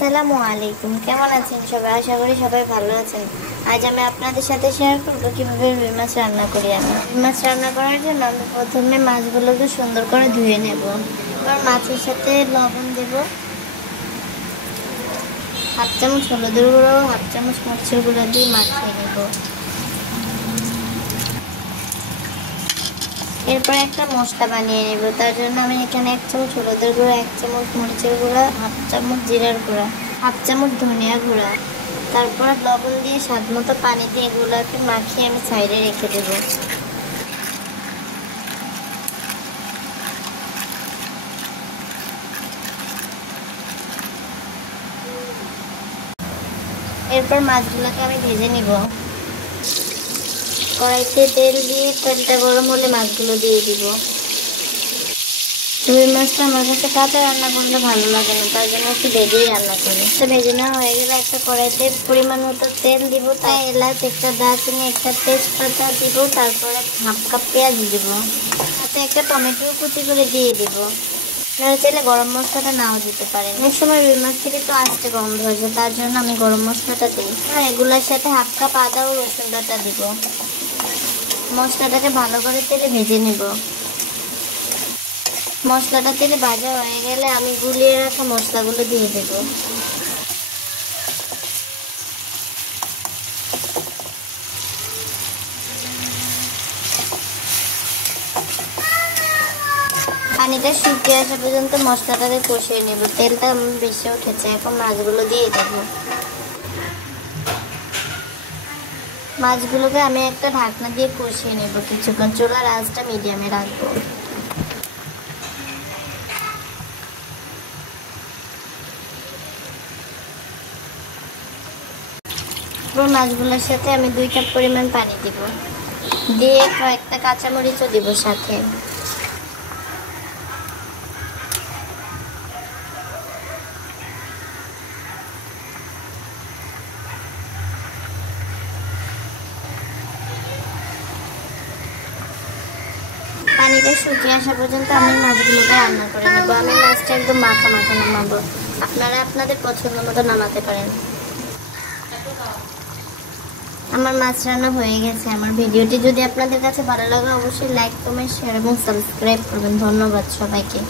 আসসালামু আলাইকুম। কেমন আছেন সবাই? আশা করি সবাই ভালো আছেন। আজ আমি আপনাদের সাথে শেয়ার করব কিভাবে রুই মাছ রান্না করি। আমি রুই মাছ রান্না করার জন্য আমি প্রথমে মাছগুলোকে সুন্দর করে ধুয়ে নেব। এবার মাছের সাথে লবণ দেব, হাফ চামচ হলুদের গুঁড়ো, হাফ চামচ মরিচের গুঁড়ো দিয়ে মাখিয়ে নেব। এরপর একটা মশলা বানিয়ে নেব। তার জন্য আমি এখানে 1 চামচ হলুদের গুঁড়া, 1 চামচ মরিচের গুঁড়া, হাফ চামচ জিরার গুঁড়া, হাফ চামচ ধনিয়া গুঁড়া, তারপর লবণ দিয়ে স্বাদ মতো পানি দিয়ে এগুলোকে মাখিয়ে আমি সাইডে রেখে দেব। এরপর মাছগুলোকে আমি ভেজে নিব। কড়াইতে তেল দিয়ে তেলটা গরম হলে মাছগুলো দিয়ে দিব। রুই মাছটা আমার কাছে কাঁচা রান্না করলে ভালো লাগে না, তার জন্য একটু ভেজেই রান্না করি। ভেজে নেওয়া হয়ে গেলে একটা কড়াইতে পরিমাণ মতো তেল দিব, তাই এলাচ, একটা দারচিনি, একটা তেজপাতা দিব, তারপরে হাফ কাপ পেঁয়াজ দিব, তাতে একটা টমেটো কুচি করে দিয়ে দিব। আপনারা চাইলে গরম মশলাটা নাও দিতে পারেন। অনেক সময় রুই মাছ থেকে তো আস্তে গন্ধ হয়েছে, তার জন্য আমি গরম মশলাটা দিই। এগুলোর সাথে হাফ কাপ আদা ও রসুন বাটা দিব। মশলাটাকে ভালো করে তেলে ভেজে নেব। মশলাটা তেলে ভাজা হয়ে গেলে আমি গুলিয়ে রাখা মশলাগুলো দিয়ে দেব। পানিটা শুকিয়ে আসা পর্যন্ত মশলাটাকে কষিয়ে নেব। তেলটা বেশি উঠেছে, এখন মাছগুলো দিয়ে দেব। মাছগুলোকে আমি একটা ঢাকনা দিয়ে কষিয়ে নেব কিছুক্ষণ। চুলার আঁচটা মিডিয়ামে রাখবো। মাছগুলোর সাথে আমি 2 কাপ পরিমাণ পানি দিব, দিয়ে কয়েকটা কাঁচামরিচও দিব সাথে। পানিটা শুকিয়ে আসা পর্যন্ত আমি মাছগুলোকে রান্না করে নেব। আমি মাছটা একদম মাখা মাখা নামাবো। আপনারা আপনাদের পছন্দ মতো নামাতে পারেন। আমার মাছ রান্না হয়ে গেছে। আমার ভিডিওটি যদি আপনাদের কাছে ভালো লাগে অবশ্যই লাইক, কমেন্ট, শেয়ার এবং সাবস্ক্রাইব করবেন। ধন্যবাদ সবাইকে।